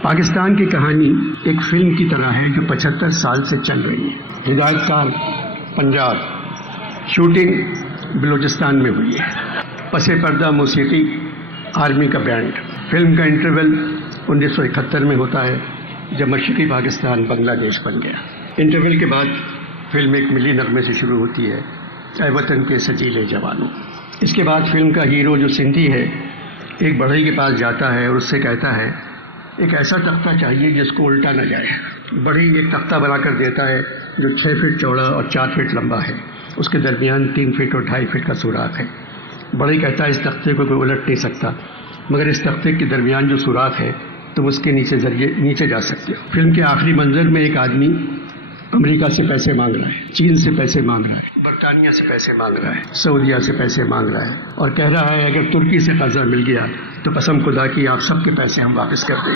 पाकिस्तान की कहानी एक फिल्म की तरह है जो 75 साल से चल रही है। हिदायतकार पंजाब, शूटिंग बलूचिस्तान में हुई है, पसे पर्दा मौसीकी आर्मी का बैंड। फिल्म का इंटरवल 1971 में होता है जब मशरक़ी पाकिस्तान बांग्लादेश बन गया। इंटरवल के बाद फिल्म एक मिली नगमे से शुरू होती है, ऐ वतन के सजीले जवानों। इसके बाद फिल्म का हीरो जो सिंधी है एक बढ़ई के पास जाता है और उससे कहता है एक ऐसा तख्ता चाहिए जिसको उल्टा न जाए। बढ़ई एक तख्ता बनाकर देता है जो 6 फीट चौड़ा और 4 फीट लंबा है, उसके दरमियान 3 फीट और 2.5 फीट का सुराख है। बढ़ई कहता है इस तख्ते को कोई उलट नहीं सकता, मगर इस तख्ते के दरमियान जो सुराख है तुम उसके नीचे जा सकते हो। फिल्म के आखिरी मंजर में एक आदमी अमेरिका से पैसे मांग रहा है, चीन से पैसे मांग रहा है, बरतानिया से पैसे मांग रहा है, सऊदिया से पैसे मांग रहा है और कह रहा है अगर तुर्की से कर्जा मिल गया तो कसम खुदा की आप सबके पैसे हम वापस कर देंगे।